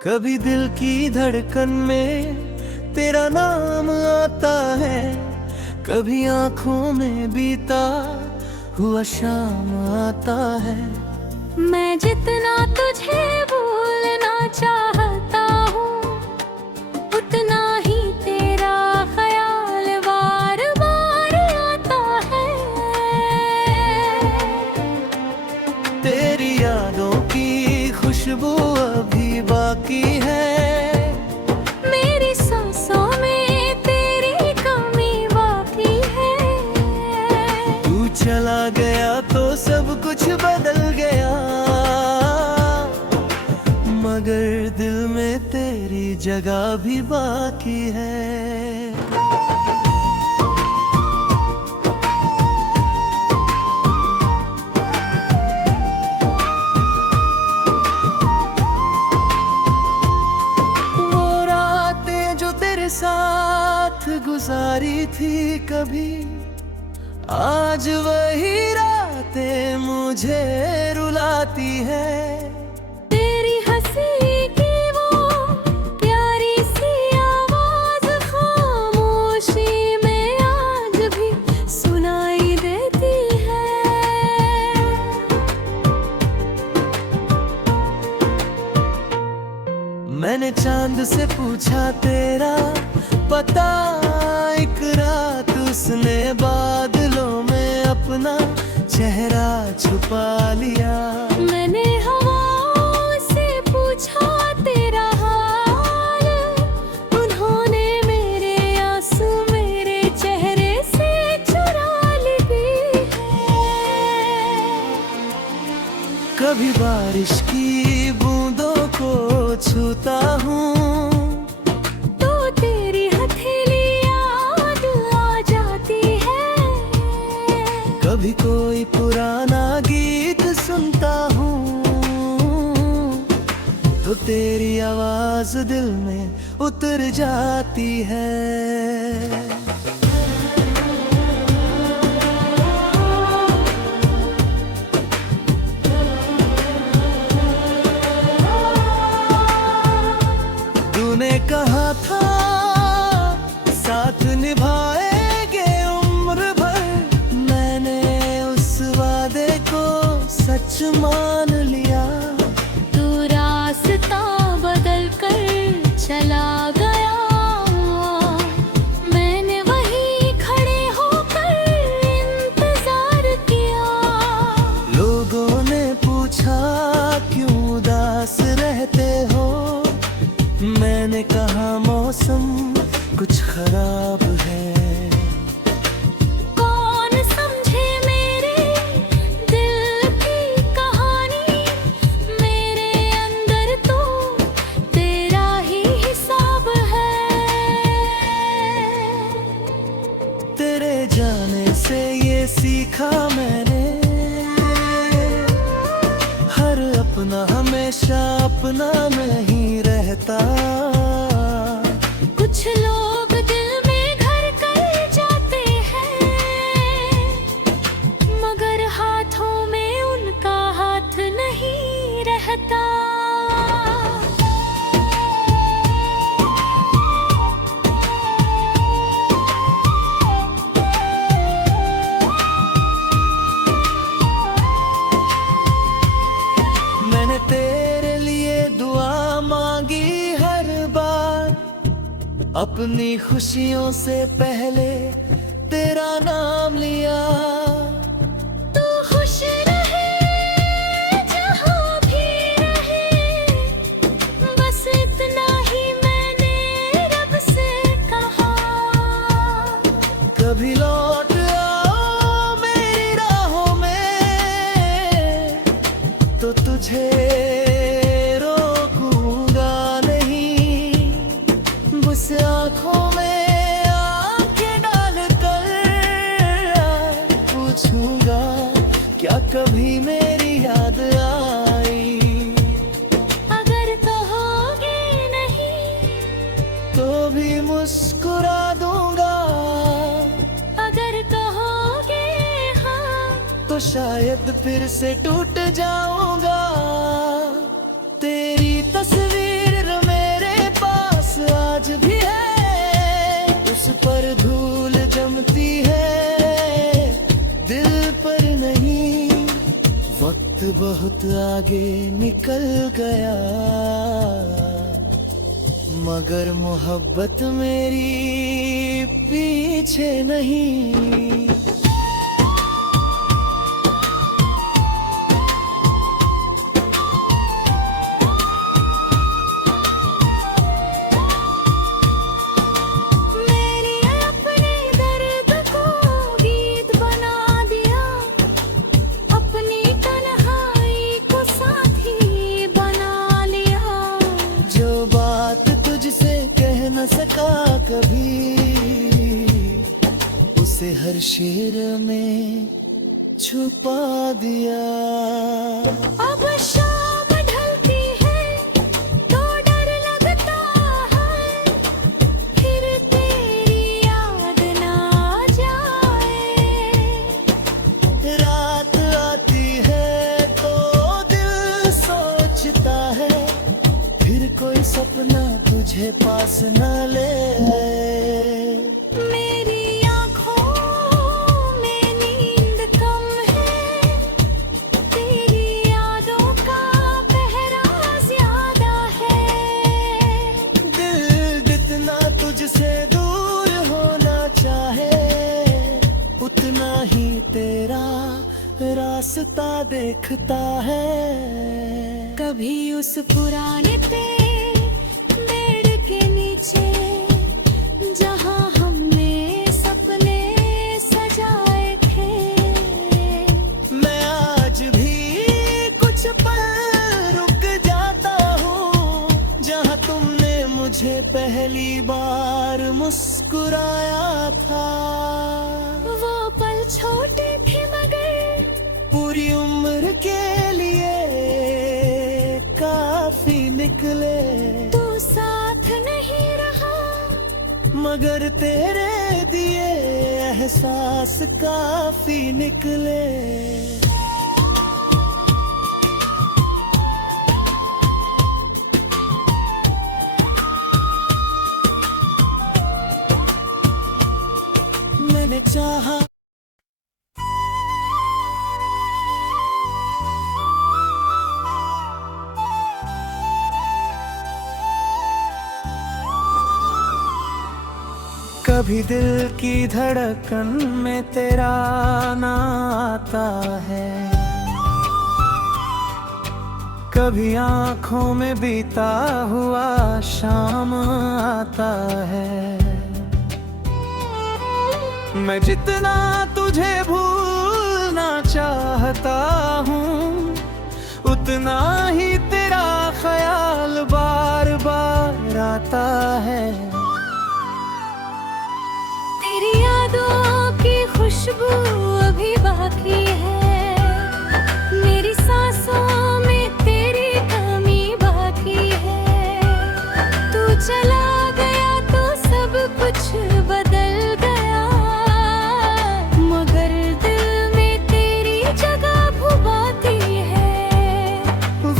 कभी दिल की धड़कन में तेरा नाम आता है, कभी आंखों में बीता हुआ शाम आता है। मैं जितना तुझे भूलना चाहता हूँ, उतना ही तेरा ख्याल बार बार आता है। तेरी यादों की खुशबू अभी बाकी है, मेरी सांसों में तेरी कमी बाकी है। तू चला गया तो सब कुछ बदल गया, मगर दिल में तेरी जगह भी बाकी है। वो रातें जो तेरे साथ गुजारी थी कभी, आज वही रातें मुझे रुलाती है। तेरी हंसी की वो प्यारी सी आवाज खामोशी में आज भी सुनाई देती है। मैंने चांद से पूछा तेरा पता, एक रात उसने बादलों में अपना चेहरा छुपा लिया। मैंने हवाओं से पूछा तेरा हाल, उन्होंने मेरे आंसू मेरे चेहरे से चुरा लिए हैं। कभी बारिश की बूंदों को छूता हूँ, तो तेरी हथेली याद आ जाती है। कभी कोई पुराना गीत सुनता हूँ, तो तेरी आवाज दिल में उतर जाती है। तूने कहा था साथ निभाएंगे उम्र भर, मैंने उस वादे को सच मान लिया। तू रास्ता बदल कर चला गया, मैंने वहीं खड़े होकर इंतजार किया। लोगों ने पूछा क्यों उदास रहते हो, मैंने कहा मौसम कुछ खराब है। कौन समझे मेरे दिल की कहानी, मेरे अंदर तो तेरा ही हिसाब है। तेरे जाने से ये सीखा मैंने, हर अपना हमेशा अपना नहीं रहता। कुछ लोग दिल में घर कर जाते हैं, मगर हाथों में उनका हाथ नहीं रहता। मैंने तेरे लिए दुआ मांगी हर बार, अपनी खुशियों से पहले तेरा नाम लिया। तू खुश रहे जहाँ भी रहे, बस इतना ही मैंने रब से कहा। कभी लौट आओ मेरी राहों में, तो तुझे रोकूंगा नहीं। बस आँखों में आँखें डालकर पूछूंगा, क्या कभी मेरी याद आई। अगर कहोगे नहीं तो भी मुस्कुरा दूंगा, अगर कहोगे हाँ तो शायद फिर से टूट जाऊंगा। तेरी तस्वीर बहुत आगे निकल गया, मगर मोहब्बत मेरी पीछे नहीं। मेरी अपने दर्द को गीत बना दिया, अपनी तन्हाई को साथी बना लिया। जो बात तुझसे कह न सका कभी, उसे हर शेर में छुपा दिया। अब शाम ढलती है तो डर लगता है, फिर तेरी याद ना जाए। रात आती है तो दिल सोचता है, फिर कोई सपना तुझे पास न ले आए। मेरी आँखों में नींद कम है, तेरी यादों का पहरा ज्यादा है। दिल जितना तुझसे दूर होना चाहे, उतना ही तेरा रास्ता देखता है। कभी उस पुराने पेड़ के नीचे, जहाँ हमने सपने सजाए थे। मैं आज भी कुछ पल रुक जाता हूँ, जहाँ तुमने मुझे पहली बार मुस्कुराया था। वो पल छोटे थे मगर पूरी उम्र के लिए काफी निकले। तू साथ नहीं रहा, मगर तेरे दिए एहसास काफी निकले। मैंने चाहा कभी दिल की धड़कन में तेरा नाम आता है, कभी आँखों में बीता हुआ शाम आता है। मैं जितना तुझे भूलना चाहता हूँ, उतना ही तेरा ख्याल बार बार आता है। तेरी यादों की खुशबू अभी बाकी है, मेरी सांसों में तेरी कमी बाकी है। तू चला गया तो सब कुछ बदल गया, मगर दिल में तेरी जगह भुभाती है।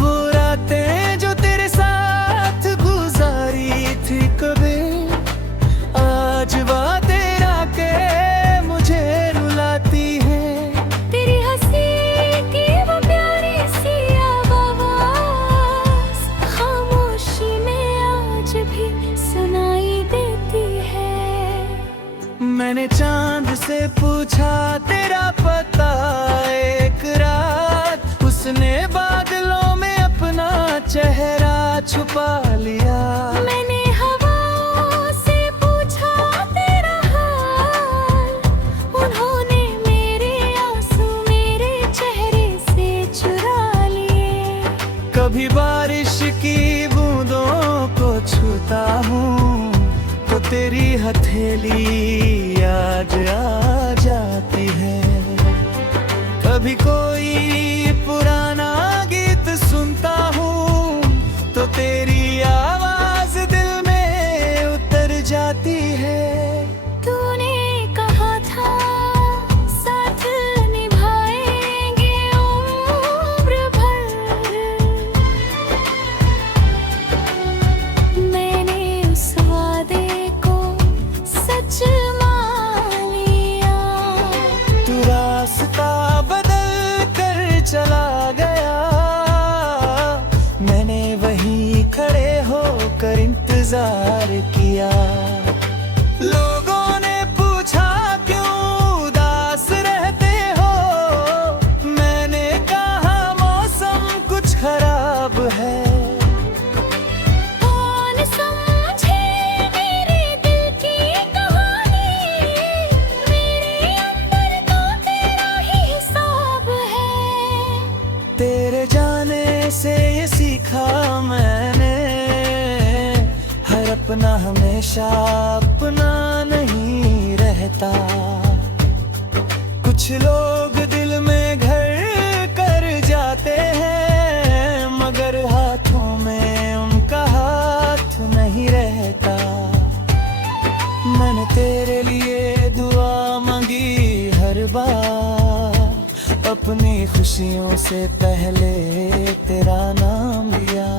वो रातें जो तेरे साथ गुजारी थी कभी, आज बातें के मुझे रुलाती है। तेरी हंसी की वो प्यारी सी आवाज़ खामोशी में आज भी सुनाई देती है। मैंने चांद से पूछा तेरा पता एक रात, उसने बादलों में अपना चेहरा छुपा लिया। मैंने हवाओं से पूछा तेरा हाल, उन्होंने मेरे आंसू मेरे चेहरे से चुरा लिए। कभी बारिश की बूंदों को छूता हूँ तो तेरी हथेली आज आ जाती है। कभी कोई पुराना गीत सुनता हूँ तो तेरी आवाज दिल में उतर जाती है। तूने कहा था साथ निभाएंगे उम्र भर, मैंने उस वादे को सच मान लिया। तू रास्ता बदल कर इंतजार किया। लोगों ने पूछा क्यों उदास रहते हो, मैंने कहा मौसम कुछ खराब है। कौन समझे मेरे दिल की कहानी, मेरे अंदर तो तेरा ही हिसाब है। तेरे जाने से ये सीखा मैंने, हर अपना हमेशा अपना नहीं रहता। कुछ लोग दिल में घर कर जाते हैं, मगर हाथों में उनका हाथ नहीं रहता। मैंने तेरे लिए दुआ मांगी हर बार, अपनी खुशियों से पहले तेरा नाम लिया।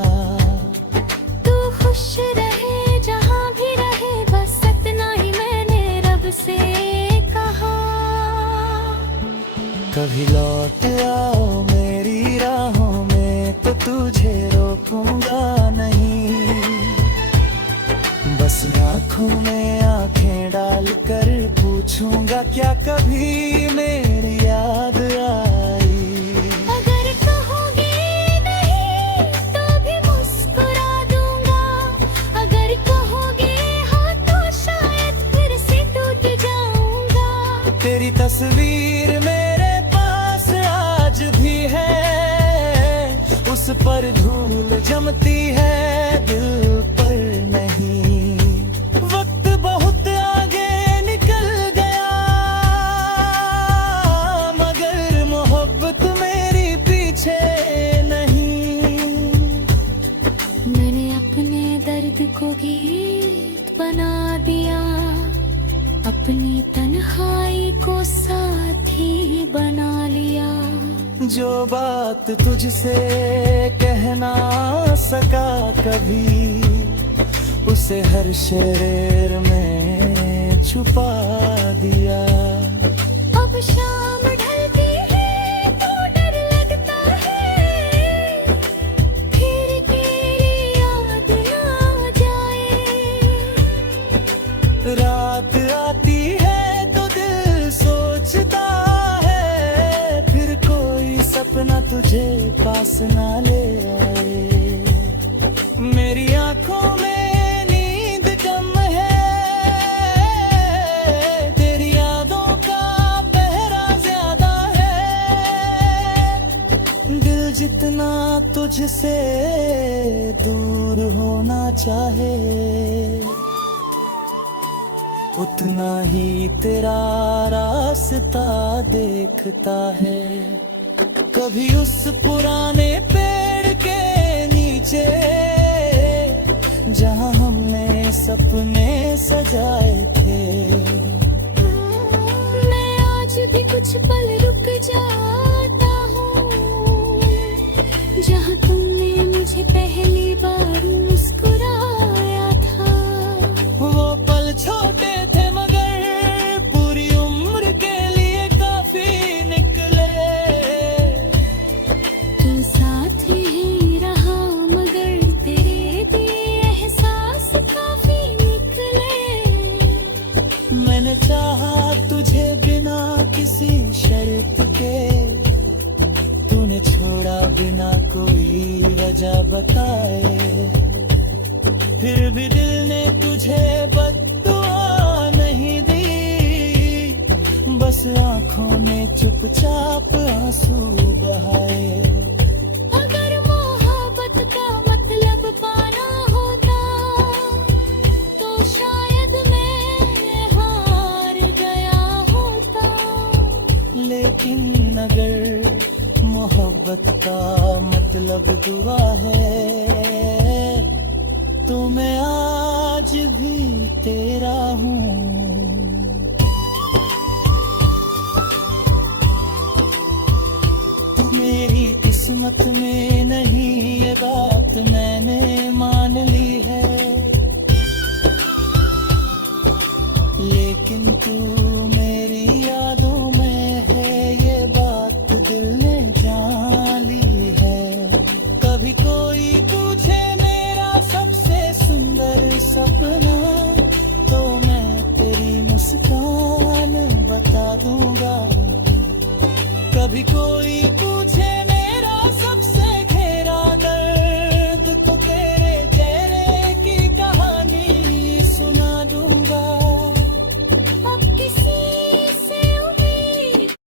तू खुश रहे जहाँ भी रहे, बस इतना ही मैंने रब से कहा। कभी लौट आओ मेरी राहों में, तो तुझे रोकूंगा नहीं। बस आँखों में आंखें डाल कर पूछूंगा, क्या कभी मेरी याद आई। अगर कहोगे नहीं तो भी मुस्कुरा दूंगा, अगर कहोगे हाँ तो शायद फिर से टूट जाऊंगा। तेरी तस्वीर मेरे पास आज भी है, उस पर धूल जमती है, दिल पर नहीं। वक्त बहुत आगे निकल गया, मगर मोहब्बत मेरी पीछे नहीं। मैंने अपने दर्द को गीत बना दिया, अपनी तन्हाई को साथी बना लिया। जो बात तुझसे कह ना सका कभी, उसे हर शेर में छुपा दिया। अब शाम ढलती है तो डर लगता है, फिर तेरी याद ना आ जाए। रात आती है तो दिल सोचता है, फिर कोई सपना तुझे पास ना ले आए। मेरी आंखों में नींद कम है, तेरी यादों का पहरा ज्यादा है। दिल जितना तुझसे दूर होना चाहे, उतना ही तेरा रास्ता देखता है। कभी उस पुराने पेड़ के नीचे, जहां हमने सपने सजाए थे। मैं आज भी कुछ पल रुक जाता हूँ, जहाँ तुमने मुझे पहली बार मुस्कुराया था। वो पल छोटे थे मगर पूरी उम्र के लिए काफी निकले। तू साथ ही रहा मगर तेरे दिए एहसास काफी निकले। मैंने चाहा तुझे बिना किसी शर्त के, तूने छोड़ा बिना कोई वजह बताए। फिर भी दिल ने तुझे बद्दुआ नहीं दी, बस आंखों ने चुपचाप आंसू बहाए। अगर मोहब्बत का मतलब पाना होता, तो शायद मैं हार गया होता। लेकिन अगर मोहब्बत का मतलब दुआ है, तो मैं आज भी तेरा हूँ। तू मेरी किस्मत में नहीं, ये बात मैंने मान ली है। लेकिन तू मेरी यादों में है, ये बात दिल ने जान ली है। कभी कोई पूछे मेरा सबसे सुंदर कभी कोई पूछे मेरा सबसे घेरा दर्द, तो तेरे चेहरे की कहानी सुना दूंगा। अब किसी से उम्मीद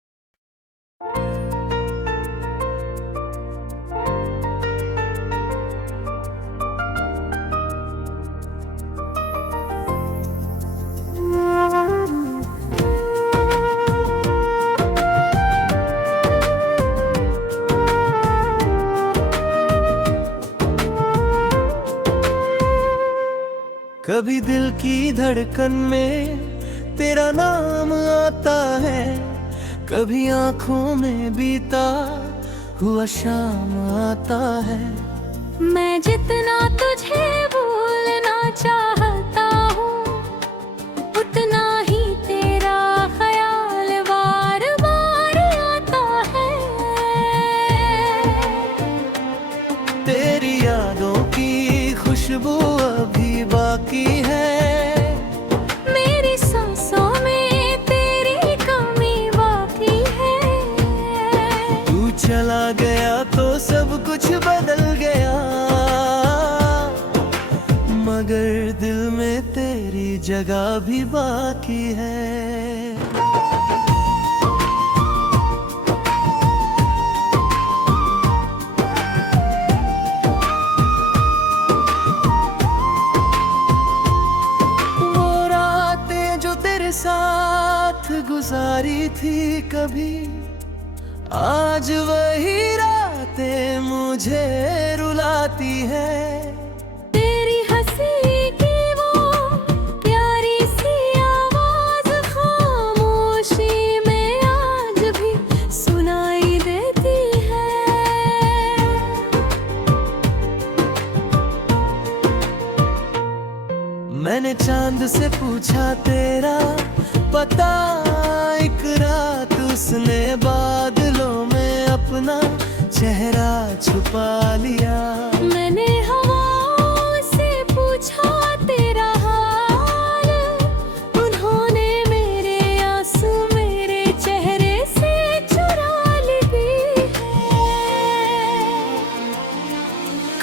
कभी दिल की धड़कन में तेरा नाम आता है, कभी आंखों में बीता हुआ शाम आता है। मैं जितना तुझे भूलना चाहता हूँ, उतना ही तेरा ख्याल बार बार आता है। तेरी यादों की खुशबू अभी बाकी है, मेरी सांसों में तेरी कमी बाकी है। तू चला गया तो सब कुछ बदल गया, मगर दिल में तेरी जगह भी बाकी है। वो रातें जो तेरे साथ गुजारी थी कभी, आज वही रातें मुझे रुलाती है। तेरी हंसी की वो प्यारी सी आवाज खामोशी में आज भी सुनाई देती है। मैंने चांद से पूछा तेरा पता, एक रात उसने बादलों में अपना चेहरा छुपा लिया। मैंने हवाओं से पूछा तेरा हाल, उन्होंने मेरे आंसू मेरे चेहरे से चुरा लिए हैं।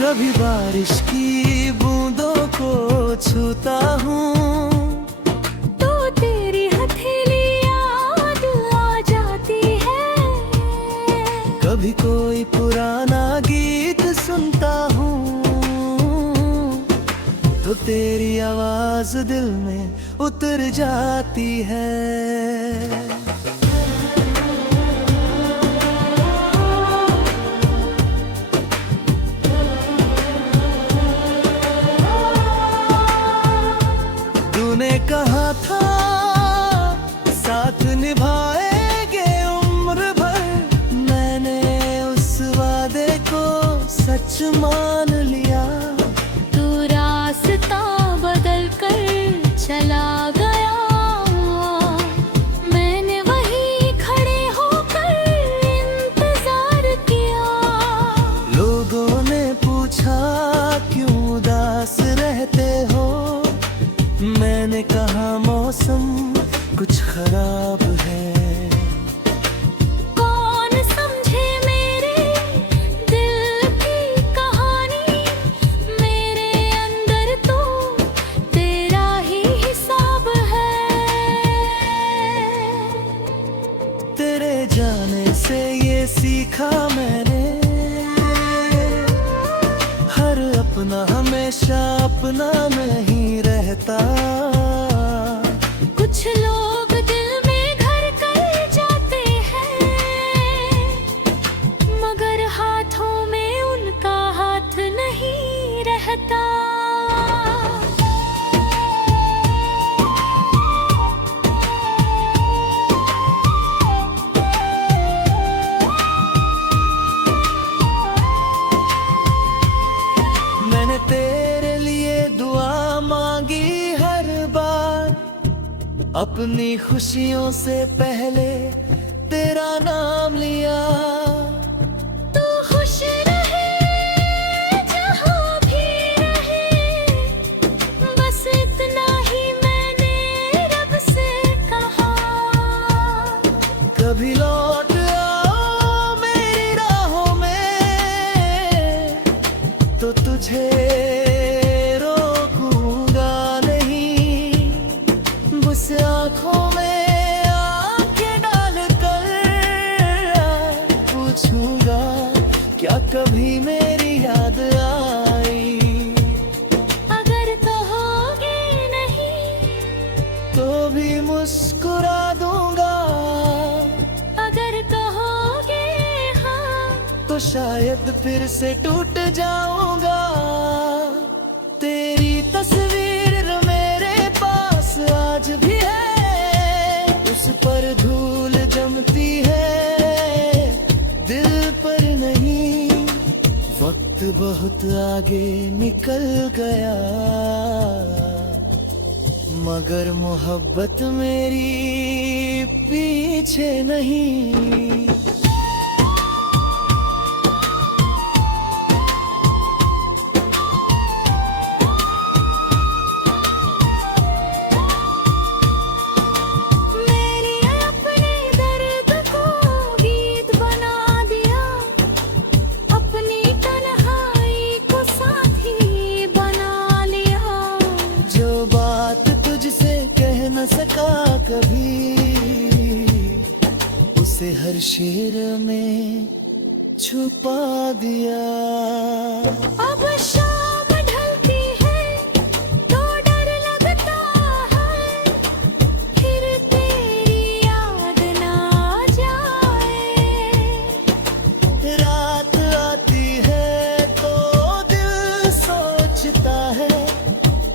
कभी बारिश की बूंदों को छूता हूँ, तो तेरी हथेली याद आ जाती है। कभी कोई पुराना गीत सुनता हूँ, तो तेरी आवाज दिल में उतर जाती है। तूने कहा था साथ निभाएंगे उम्र भर, मैंने उस वादे को सच मान लिया। तू रास्ता बदल कर चला गया, मैंने वहीं खड़े होकर इंतजार किया। लोगों ने पूछा क्यों उदास रहते हो, मैंने कहा मौसम कुछ खराब है। कौन समझे मेरे दिल की कहानी, मेरे अंदर तो तेरा ही हिसाब है। तेरे जाने से ये सीखा मैंने, हर अपना हमेशा अपना नहीं रहता। कुछ लोग दिल में घर कर जाते हैं, मगर हाथों में उनका हाथ नहीं रहता। मैंने तेरे लिए दुआ मांगी हर बार, अपनी खुशियों से पहले तेरा नाम लिया। तू खुश रहे जहाँ भी रहे, बस इतना ही मैंने रब से कहा। कभी लौट आओ तुझे रोकूंगा नहीं, बस आँखों में आँखें डालकर पूछूंगा क्या कभी मेरी याद आई। अगर कहोगे नहीं तो भी मुस्कुरा दूंगा, अगर कहोगे हाँ तो शायद फिर से टूट जाऊंगा। तेरी तस्वीर मेरे पास आज भी है, उस पर धूल जमती है, दिल पर नहीं। वक्त बहुत आगे निकल गया, मगर मोहब्बत मेरी पीछे नहीं। मेरे अपने दर्द को गीत बना दिया, अपनी तन्हाई को साथी बना लिया। जो बात तुझसे कह न सका कभी, उसे हर शेर में छुपा दिया। अब शाम ढलती है तो डर लगता है, फिर तेरी याद ना जाए। रात आती है तो दिल सोचता है,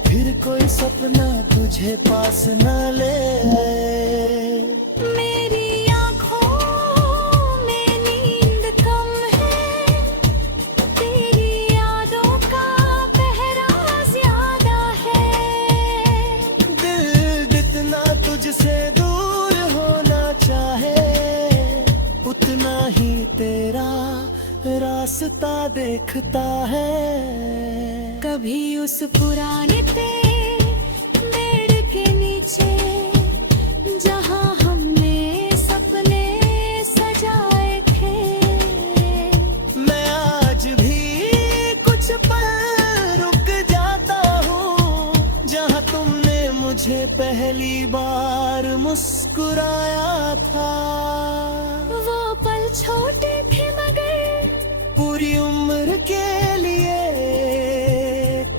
फिर कोई सपना तुझे पास न ले आए। मेरी आँखों में नींद कम है, तेरी यादों का पहरा ज्यादा है। दिल जितना तुझसे दूर होना चाहे, उतना ही तेरा रास्ता देखता है। कभी उस पुराने पेड़ के नीचे, जहाँ हमने सपने सजाए थे। मैं आज भी कुछ पल रुक जाता हूँ, जहाँ तुमने मुझे पहली बार मुस्कुराया था। वो पल छोटे थे मगर पूरी उम्र के लिए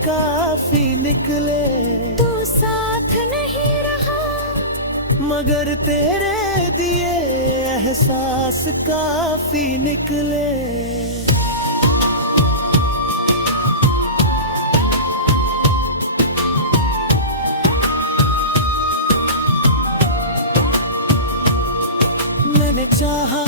काफी निकले। तू साथ नहीं रहा, मगर तेरे दिए एहसास काफी निकले। मैंने चाहा